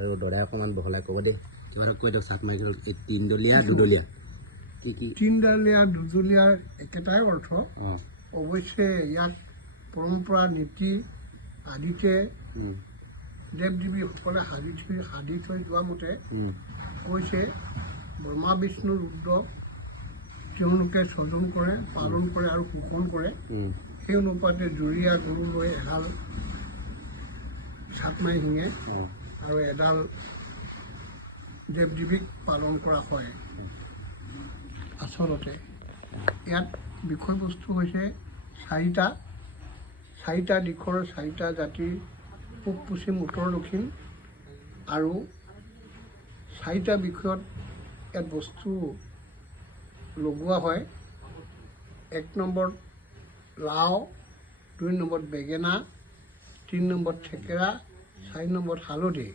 আৰু দদাই অকণমান বহলাই ক'ব দেই কিবা এটা কৈ দিয়ক চাট মাৰি এই তিনডলীয়া দুডলীয়া কি তিনডলীয়া দুডলীয়াৰ একেটাই অৰ্থ অঁ অৱশ্যে ইয়াক পৰম্পৰা নীতি আদিতে দেৱ দেৱীসকলে সাজি থৈ যোৱা মতে কৈছে ব্ৰহ্মা বিষ্ণু ৰুদ্ৰ তেওঁলোকে স্বজন কৰে পালন কৰে আৰু শোষণ কৰে সেই অনুপাতে জুৰীয়া গৰু লৈ এহাল চাট মাৰি শিঙে আৰু এডাল দেৱ দেৱীক পালন কৰা হয় আচলতে ইয়াত বিষয়বস্তু হৈছে চাৰিটা দিশৰ চাৰিটা জাতিৰ পূব পশ্চিম উত্তৰ দক্ষিণ আৰু চাৰিটা বিষয়ত ইয়াত বস্তু লগোৱা হয় 1 নম্বৰত লাও 2 নম্বৰত বেঙেনা 3 নম্বৰত থেকেৰা 4 নম্বৰত হালধি